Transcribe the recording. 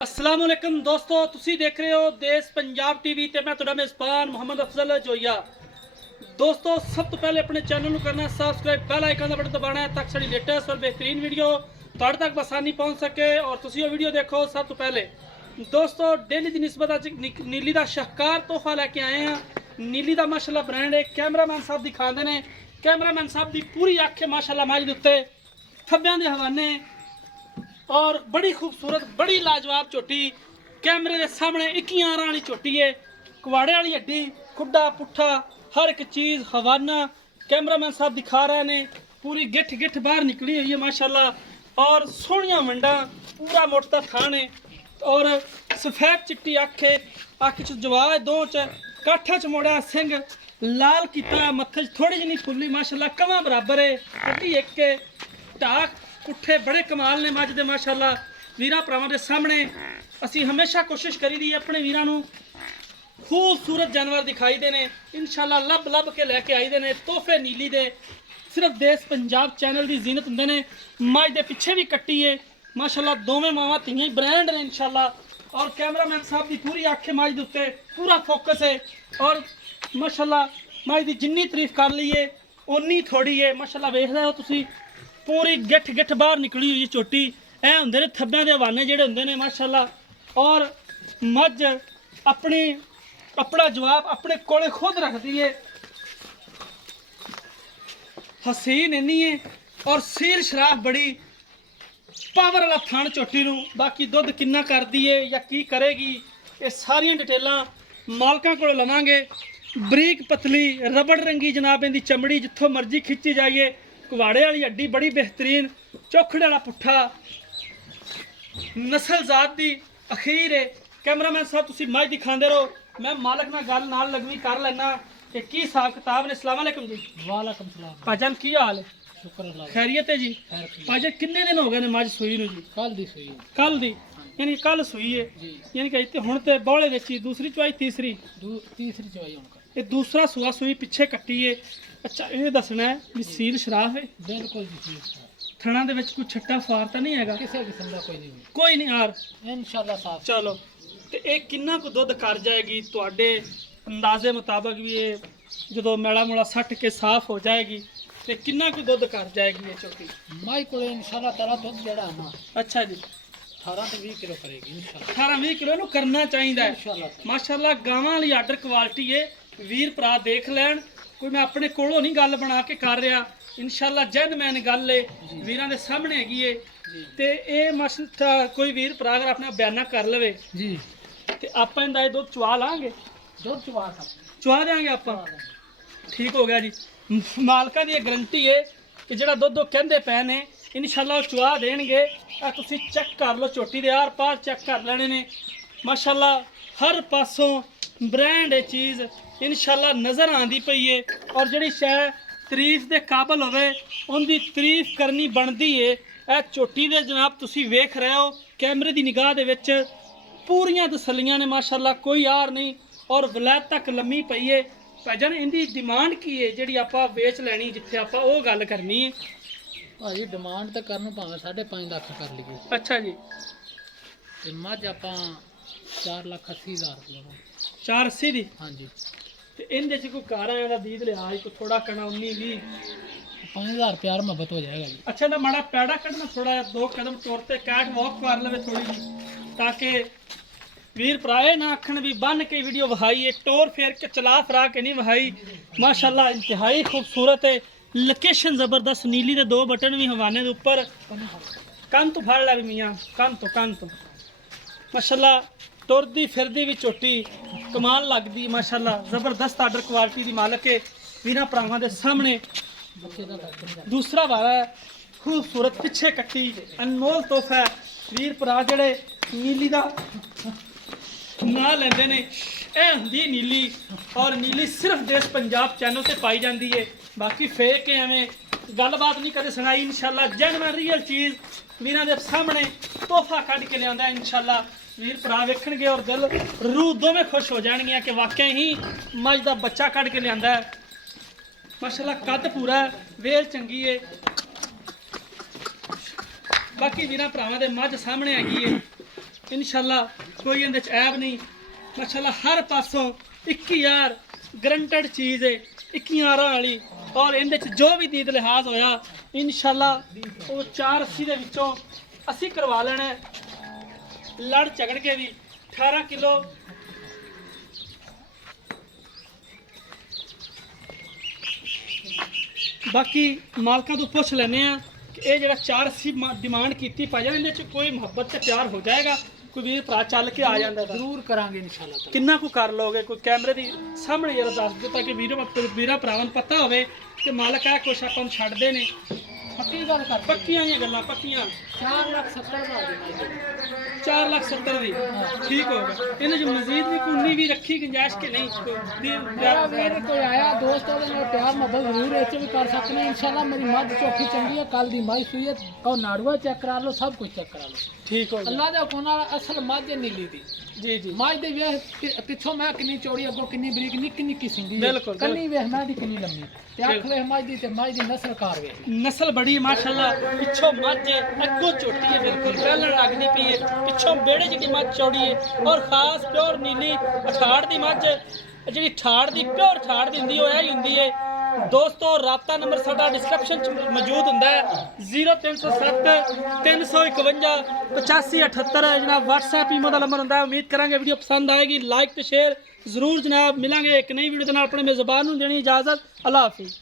अस्सलाम वालेकुम दोस्तों, तुसी देख रहे हो देश पंजाब टीवी ते मैं तुहाडा मेज़बान मोहम्मद अफजल जोइया। दोस्तों सब तो पहले अपने चैनल को करना सबसक्राइब, बेल आइकन का बटन दबाना है ताकि साडी लेटेस्ट और बेहतरीन वीडियो तुहाडे तक आसानी पहुंच सके और तुसी वो वीडियो देखो सब तो पहले। दोस्तों डेली की निस्बत अज नीली का शाहकार तोहफा लैके आए हैं। नीली का माशाल्लाह ब्रांड है। कैमरामैन साहब दिखाते हैं, कैमरामैन साहब की पूरी अख है माशाल्लाह मज के उत्ते थब्बियां दे हवाने और बड़ी खूबसूरत बड़ी लाजवाब झोटी कैमरे के सामने 21 आरा वाली झोटी है। कुवाड़े वाली हड्डी खुड्डा पुट्ठा हर एक चीज़ हवाना कैमरामैन साहब दिखा रहे हैं। पूरी गिठ गिठ बाहर निकली हुई है माशाल्लाह और सोहनिया मंडा पूरा मोटा थान है और सफेद चिट्टी अख है। अख च जवाज दो च काठा च मोड़ा सिंह लाल किता मत्थे थोड़ी जी फुल्ली माशाल्लाह कमा बराबर है। हड्डी एक के टाक पुट्ठे बड़े कमाल ने मज दे माशाल्लाह। वीरां भरावां दे सामने असी हमेशा कोशिश करी दी अपने वीरां नूं खूबसूरत जानवर दिखाई दे ने। इंशाल्लाह लब लब के लैके आई दे ने तोहफे नीली दे। सिर्फ देश पंजाब चैनल की जीनत हुंदे ने। मज दे पिछे भी कट्टी है माशाल्लाह, दोवें मावां धीआं ब्रांड ने इंशाल्लाह। और कैमरामैन साहब की पूरी आखे मज दे उत्ते पूरा फोकस है और माशाल्लाह मज की जिन्नी तारीफ कर लीए उन्नी थोड़ी है माशाल्लाह। वेख रहे हो तुसी पूरी गिठ गिठ बाहर निकली हुई झोटी। ए होंदे ने थब्बियां दे हवाने जेड़े होंदे ने माशाल्लाह। और मज अपनी अपना जवाब अपने कोले खुद रखती है। हसीन इन्नी है और सील शराफ बड़ी पावर वाला थान झोटी नूं। बाकी दुध किन्ना करदी है या की करेगी ये सारियां डिटेलां मालकां कोलों लवांगे। बरीक पतली रबड़ रंगी जनाब इहदी चमड़ी जिथों मर्जी खिंची जाइए। कुवाड़े वाली हड्डी बड़ी बेहतरीन चौखड़े वाला पुट्ठा नस्ल जात की अखीर है। कैमरामैन साहब तुसी मज दिखाते रहो, मैं मालक ना गल नाल लगवी कर लेना कि की हिसाब किताब ने। अस्सलाम वालेकुम जी। वालेकुम सलाम भाजन की हाल है? शुक्र अल्लाह दा। खैरियत है जी। भाजन कितने दिन हो गए ने मज सूई नूं जी? कल दी सुई कल दी यानी कल सूई है जी। यानी कि इत्ते हुण ते बौले विच ही दूसरी चवाई तीसरी तीसरी चवाई हुण कर ये दूसरा सूआ सूई पिछे कट्टी है। अच्छा ये दसना है भी सील शराफ है बिल्कुल जी ठीक थणा दे विच कोई छट्टा फार तां नहीं हैगा? किसी किस्म दा कोई नहीं कोई नहीं यार इंशाल्लाह साफ। चलो तो ये किन्ना को दुध कर जाएगी तुहाडे अंदाजे मुताबिक भी ये जो मैला मुला सट के साफ हो जाएगी तो किन्ना को दुध कर जाएगी ये झोटी? माई को इंशाल्लाह ताला दुध जेड़ा है ना अच्छा जी 18 से 20 किलो करेगी इंशाल्लाह। 18-20 किलो नूं करना चाहिए इंशाल्लाह माशाल्लाह। गावां वाली आर्डर क्वालिटी है। वीर भरा देख लैन, कोई मैं अपने कोलों नहीं गल बना के कर रहा इंशाल्लाह जेन्युइन गल है वीरां दे सामने हैगी है। ते ये मसला कोई वीर भरा अगर अपना बयाना कर लवे जी ते आपां इहदा दुध चवा लांगे, दुध चवा सकते चवा देंगे आपां। ठीक हो गया जी। मालका की गारंटी है कि जो दुध कहते पे ने इंशाल्लाह चुहा देंगे। तुसी चेक कर लो झोटी दे आर पार चेक कर लेने ने माशाल्लाह। हर पासों ब्रांड है चीज़ इंशाल्लाह नज़र आती पई है और जी शै तारीफ के काबल होवे उनकी तारीफ करनी बनती है। यह झोटी दे जनाब तुसी वेख रहे हो कैमरे की निगाह दे विच पूरियां तसलियां ने माशाल्लाह, कोई यार नहीं और वलैत तक लम्मी पई है। भाजन इनकी डिमांड की है जी आप वेच लैनी जिथे आप वो गल करनी है? भाजी डिमांड तो करन भावें 5.5 लाख कर लीए अच्छा जी। ते मझ आपां 4,80,000 रुपये 480 दी हाँ जी। ते इनदे च कोई कारां दा दीद लिहाज कोई थोड़ा कना 19-20 5,000 प्यार मोहब्बत हो जाएगा जी। अच्छा ना माड़ा पैड़ा कढ़ना थोड़ा 2 कदम तोड़ते कैट वॉक कर लवे थोड़ी जी ताकि वीर भराए ना आखन भी बन के वीडियो वहाई है टोर फेर के चला फरा के नहीं वहाई। माशाल्लाह इंतहाई खूबसूरत है। लोकेशन जबरदस्त नीली दे 2 बटन भी हवाने दे ऊपर कन तो फड़ ला भी मियाँ कन तो माशाल्लाह। तुरदी फिरदी भी झोटी कमाल लगती माशाल्लाह। जबरदस्त आर्डर क्वालिटी की मालक है वीरां भरावां दे सामने। दूसरा वारा है खूबसूरत पिछे कट्टी अनमोल तोहफा है। वीर भरा जेड़े नीली का ना लेंदे ने ए हुंदी नीली और नीली सिर्फ देश पंजाब चैनल से पाई जाती है। बाकी फेक है एवें गलबात नहीं कदे सुनाई इंशाल्लाह। जेन्युइन रियल चीज़ वीरां दे सामने तोहफा कढ़ के लिया इंशाल्लाह। वीर भरा वेखणगे और दिल रूह दोवें खुश हो जाएंगे कि वाकई ही मज का बच्चा कढ़ के लिया है माशाल्लाह। कद पूरा है, वेल चंगी है। बाकी वीरां भरावां दे मझ सामने हैगी है ਇਨਸ਼ਾਅੱਲਾ ਕੋਈ ਇਹਦੇ ਚ ਐਬ ਨਹੀਂ ਮਾਸ਼ਾਅੱਲਾ ਹਰ ਪਾਸੋਂ 21000 ਗਰੰਟਡ ਚੀਜ਼ ਹੈ 21000 ਵਾਲੀ ਔਰ ਇਹਦੇ ਚ ਜੋ ਵੀ ਦੀਦ ਲਿਹਾਜ਼ ਹੋਇਆ ਇਨਸ਼ਾਅੱਲਾ ਉਹ 480 ਦੇ ਵਿੱਚੋਂ ਅਸੀਂ ਕਰਵਾ ਲੈਣਾ ਹੈ। ਲੜ ਝਗੜ ਕੇ ਵੀ 18 ਕਿਲੋ ਬਾਕੀ ਮਾਲਕਾਂ ਤੋਂ ਪੁੱਛ ਲੈਨੇ ਆ ਕਿ ਇਹ ਜਿਹੜਾ 480 ਡਿਮਾਂਡ ਕੀਤੀ ਭਾਜਾ ਇਹਦੇ ਚ ਕੋਈ ਮੁਹੱਬਤ ਤੇ ਪਿਆਰ ਹੋ ਜਾਏਗਾ ਕੋਈ ਵੀਰ ਭਰਾ ਚੱਲ ਕੇ ਆ ਜਾਂਦਾ ਤਾਂ ਜ਼ਰੂਰ ਕਰਾਂਗੇ ਇਨਸ਼ਾਅੱਲਾ ਤਾਲਾ। ਕਿੰਨਾ ਕੁ ਕਰ ਲੋਗੇ ਕੋਈ ਕੈਮਰੇ ਦੀ ਸਾਹਮਣੇ ਜਰਾ ਦੱਸ ਦਿਓ ਤਾਂ ਕਿ ਵੀਰਾਂ ਭਰਾਵਾਂ ਨੂੰ ਪਤਾ ਹੋਵੇ ਕਿ ਮਾਲਕ ਆ ਕੁਛ ਆਪਾਂ ਨੂੰ ਛੱਡਦੇ ਨੇ ਪੱਕੀ ਗੱਲ ਕਰ ਪੱਕੀਆਂ ਹੀ ਗੱਲਾਂ ਪੱਕੀਆਂ 4,70,000 ਦੀ ਮਾਈ 4,70,000 ਦੀ ਠੀਕ ਹੋਗਾ ਇਹਨਾਂ ਚ ਮਜ਼ੀਦ ਵੀ ਕੋਈ 19 ਵੀ ਰੱਖੀ ਗੁੰਜਾਇਸ਼ ਕਿ ਨਹੀਂ ਮੇਰਾ ਵੀਰ ਕੋਈ ਆਇਆ ਦੋਸਤ ਉਹਦੇ ਨਾਲ ਪਿਆਰ ਮੁਹੱਬਤ ਜ਼ਰੂਰ ਇਹ 'ਚ ਵੀ ਕਰ ਸਕਦੇ ਹਾਂ ਇਨਸ਼ਾਅੱਲਾ। ਮੇਰੀ ਮੱਝ ਚੌਕੀ ਚੰਗੀ ਹੈ ਕੱਲ ਦੀ ਮਾਈ ਸੂਈ ਹੈ ਉਹ ਨਾੜੂਆ ਚੈੱਕ ਕਰਾ ਲਓ ਸਭ ਕੁਝ ਚੈੱਕ ਕਰਾ ਲਓ ਠੀਕ ਹੋ ਅੱਲਾ ਦੇ ਹੁਕਮ ਨਾਲ ਅਸਲ ਮੱਝ ਹੈ ਨੀਲੀ ਦੀ ਜੀ ਜੀ ਮੱਝ ਦੇ ਵੇਖ ਪਿੱਛੋਂ ਮੈਂ ਕਿੰਨੀ ਚੌੜੀ ਅੱਗੋਂ ਕਿੰਨੀ ਬਰੀਕ ਨਿੱਕੀ ਨਿੱਕੀ ਸਿੰਗੀ ਬਿਲਕੁਲ, ਕੰਨੀ ਵੇਖ ਮੈਂ ਦੀ ਕਿੰਨੀ ਲੰਮੀ ਤੇ ਅੱਖ ਵੇਖ ਮੱਝ ਦੀ ਤੇ ਮੱਝ ਦੀ ਨਸਲ ਕਾਰ ਵੇਖ ਨਸਲ ਬੜੀ ਮਾਸ਼ਾਅੱਲਾ ਪਿੱਛੋਂ ਮੱਝ ਹੈ ਅੱਗੋਂ ਛੋਟੀ ਹੈ ਬਿਲਕੁਲ ਪਹਿਲਾਂ ਲੱਗਦੀ ਪਈ ਹੈ ਪਿੱਛੋਂ ਬੇੜੇ ਜਿਹੜੀ ਮੱਝ ਚੌੜੀ ਹੈ ਔਰ ਖਾਸ ਪਿਓਰ ਨੀਲੀ ਅਠਾੜ ਦੀ ਮੱਝ ਜਿਹੜੀ ਠਾੜ ਦੀ ਪਿਓਰ ਠਾੜ ਦੀ ਹੁੰਦੀ ਉਹ ਇਹ ਹੀ ਹੁੰਦੀ ਹੈ ਦੋਸਤੋ। ਰਾਬਤਾ ਨੰਬਰ ਸਾਡਾ ਡਿਸਕ੍ਰਿਪਸ਼ਨ 'ਚ ਮੌਜੂਦ ਹੁੰਦਾ ਹੈ 0307 351 8578 ਜਨਾਬ WhatsApp ਈਮੋ ਦਾ ਨੰਬਰ ਹੁੰਦਾ ਹੈ। ਉਮੀਦ ਕਰਾਂਗੇ ਵੀਡੀਓ ਪਸੰਦ ਆਏਗੀ ਲਾਈਕ ਤੇ ਸ਼ੇਅਰ ਜ਼ਰੂਰ ਜਨਾਬ। ਮਿਲਾਂਗੇ ਇੱਕ ਨਈ ਵੀਡੀਓ ਦੇ ਨਾਲ ਆਪਣੇ ਮੇਜ਼ਬਾਨ ਨੂੰ ਦੇਣੀ ਇਜਾਜ਼ਤ। ਅੱਲਾ ਹਾਫਿਜ਼।